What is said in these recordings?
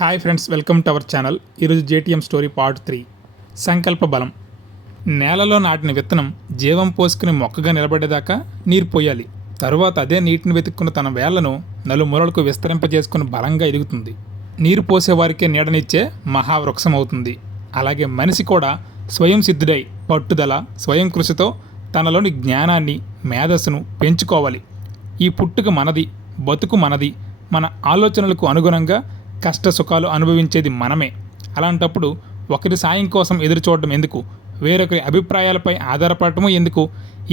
Hi friends, welcome to our channel. ఈరోజు JTM story part 3. సంకల్ప బలం. నేలలో నాటిన విత్తనం జీవం పోసుకుని మొక్కగా నిలబడేదాకా నీరు పోయాలి. తరువాత అదే నీటిని వెతుక్కున్న తన వేళ్లను నలుమూలలకు విస్తరింపజేసుకుని బలంగా ఎదుగుతుంది. నీరు పోసేవారికే నీడనిచ్చే మహావృక్షం అవుతుంది. అలాగే మనిషి కూడా స్వయం సిద్ధుడై పట్టుదల, స్వయం కృషితో తనలోని జ్ఞానాన్ని, మేధస్సును పెంచుకోవాలి. ఈ పుట్టుక మనది, బతుకు మనది. మన ఆలోచనలకు అనుగుణంగా కష్ట సుఖాలు అనుభవించేది మనమే. అలాంటప్పుడు ఒకరి సాయం కోసం ఎదురు చూడడం ఎందుకు? వేరొకరి అభిప్రాయాలపై ఆధారపడటము ఎందుకు?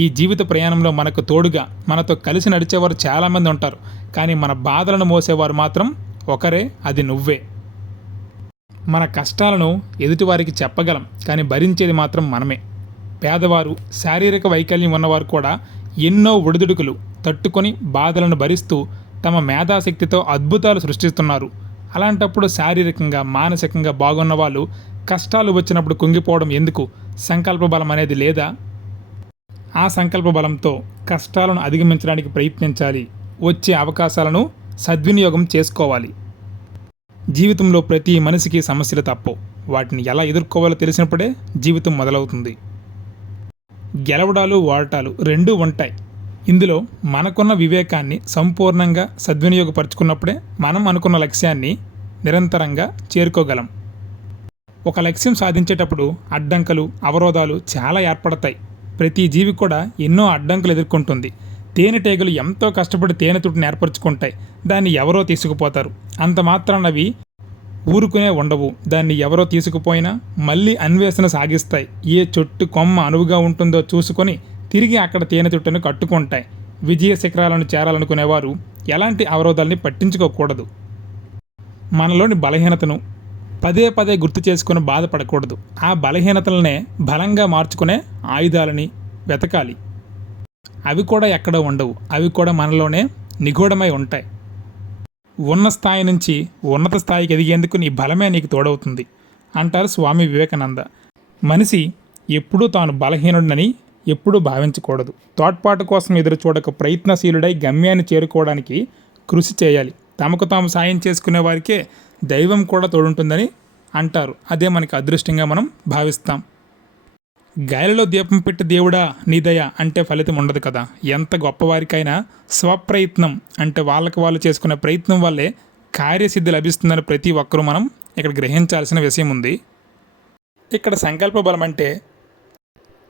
ఈ జీవిత ప్రయాణంలో మనకు తోడుగా, మనతో కలిసి నడిచేవారు చాలామంది ఉంటారు. కానీ మన బాధలను మోసేవారు మాత్రం ఒకరే, అది నువ్వే. మన కష్టాలను ఎదుటివారికి చెప్పగలం, కానీ భరించేది మాత్రం మనమే. పేదవారు, శారీరక వైకల్యం ఉన్నవారు కూడా ఎన్నో ఒడిదుడుకులు తట్టుకొని బాధలను భరిస్తూ తమ మేధాశక్తితో అద్భుతాలు సృష్టిస్తున్నారు. అలాంటప్పుడు శారీరకంగా, మానసికంగా బాగున్న వాళ్ళు కష్టాలు వచ్చినప్పుడు కుంగిపోవడం ఎందుకు? సంకల్ప బలం అనేది లేదా? ఆ సంకల్ప బలంతో కష్టాలను అధిగమించడానికి ప్రయత్నించాలి. వచ్చే అవకాశాలను సద్వినియోగం చేసుకోవాలి. జీవితంలో ప్రతి మనిషికి సమస్యలు తప్పవు. వాటిని ఎలా ఎదుర్కోవాలో తెలిసినప్పుడే జీవితం మొదలవుతుంది. గెలవడాలు, ఓడటాలు రెండూ ఉంటాయి. ఇందులో మనకున్న వివేకాన్ని సంపూర్ణంగా సద్వినియోగపరుచుకున్నప్పుడే మనం అనుకున్న లక్ష్యాన్ని నిరంతరంగా చేరుకోగలం. ఒక లక్ష్యం సాధించేటప్పుడు అడ్డంకులు, అవరోధాలు చాలా ఏర్పడతాయి. ప్రతి జీవి కూడా ఎన్నో అడ్డంకులు ఎదుర్కొంటుంది. తేనెటీగలు ఎంతో కష్టపడి తేనెతుట్టును ఏర్పరచుకుంటాయి. దాన్ని ఎవరో తీసుకుపోతారు. అంత మాత్రాన అవి ఊరుకునే ఉండవు. దాన్ని ఎవరో తీసుకుపోయినా మళ్ళీ అన్వేషణ సాగిస్తాయి. ఏ చెట్టు కొమ్మ అనువుగా ఉంటుందో చూసుకొని తిరిగి అక్కడ తేనెతుట్టను కట్టుకుంటాయి. విజయ శిఖరాలను చేరాలనుకునేవారు ఎలాంటి అవరోధాలని పట్టించుకోకూడదు. మనలోని బలహీనతను పదే పదే గుర్తు చేసుకుని బాధపడకూడదు. ఆ బలహీనతలనే బలంగా మార్చుకునే ఆయుధాలని వెతకాలి. అవి కూడా ఎక్కడో ఉండవు. అవి కూడా మనలోనే నిగూఢమై ఉంటాయి. ఉన్న స్థాయి నుంచి ఉన్నత స్థాయికి ఎదిగేందుకు నీ బలమే నీకు తోడవుతుంది అంటారు స్వామి వివేకానంద. మనిషి ఎప్పుడూ తాను బలహీనుడినని ఎప్పుడూ భావించకూడదు. తోడ్పాటు కోసం ఎదురు చూడక ప్రయత్నశీలుడై గమ్యాన్ని చేరుకోవడానికి కృషి చేయాలి. తమకు తాము సాయం చేసుకునే వారికే దైవం కూడా తోడుంటుందని అంటారు. అదే మనకి అదృష్టంగా మనం భావిస్తాం. గాలిలో దీపం పెట్టి దేవుడా నీ దయ అంటే ఫలితం ఉండదు కదా. ఎంత గొప్పవారికైనా స్వప్రయత్నం అంటే వాళ్ళకి వాళ్ళు చేసుకునే ప్రయత్నం వల్లే కార్యసిద్ధి లభిస్తుందని ప్రతి ఒక్కరూ మనం ఇక్కడ గ్రహించాల్సిన విషయం ఉంది. ఇక్కడ సంకల్ప బలం అంటే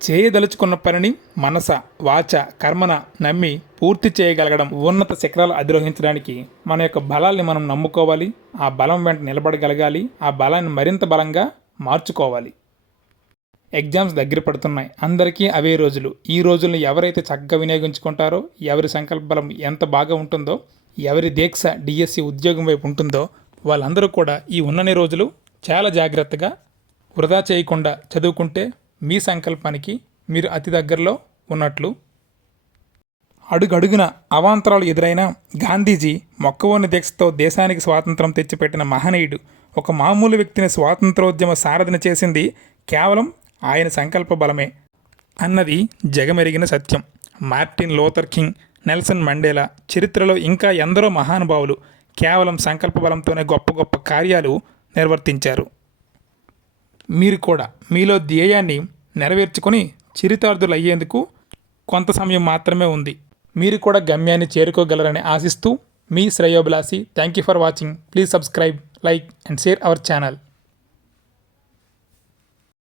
చేయదలుచుకున్న పనిని మనస, వాచ, కర్మన నమ్మి పూర్తి చేయగలగడం. ఉన్నత శిఖరాలు అధిరోహించడానికి మన యొక్క బలాల్ని మనం నమ్ముకోవాలి. ఆ బలం వెంట నిలబడగలగాలి. ఆ బలాన్ని మరింత బలంగా మార్చుకోవాలి. ఎగ్జామ్స్ దగ్గర పడుతున్నాయి. అందరికీ అవే రోజులు. ఈ రోజులను ఎవరైతే చక్కగా వినియోగించుకుంటారో, ఎవరి సంకల్ప బలం ఎంత బాగా ఉంటుందో, ఎవరి దీక్ష డిఎస్సి ఉద్యోగం వైపు ఉంటుందో వాళ్ళందరూ కూడా ఈ ఉన్నన్ని రోజులు చాలా జాగ్రత్తగా వృధా చేయకుండా చదువుకుంటే మీ సంకల్పానికి మీరు అతి దగ్గరలో ఉన్నట్లు. అడుగడుగున అవాంతరాలు ఎదురైనా గాంధీజీ మొక్కవోని దీక్షతో దేశానికి స్వాతంత్రం తెచ్చిపెట్టిన మహనీయుడు. ఒక మామూలు వ్యక్తిని స్వాతంత్రోద్యమ సారథిని చేసింది కేవలం ఆయన సంకల్ప బలమే అన్నది జగమెరిగిన సత్యం. Martin Luther King, Nelson Mandela, చరిత్రలో ఇంకా ఎందరో మహానుభావులు కేవలం సంకల్ప బలంతోనే గొప్ప గొప్ప కార్యాలు నిర్వర్తించారు. మీరు కూడా మీలో ధ్యేయాన్ని నెరవేర్చుకొని చరితార్థులు అయ్యేందుకు కొంత సమయం మాత్రమే ఉంది. మీరు కూడా గమ్యాన్ని చేరుకోగలరని ఆశిస్తూ మీ శ్రేయోభిలాషి. Thank you for watching. Please subscribe, like and share our channel.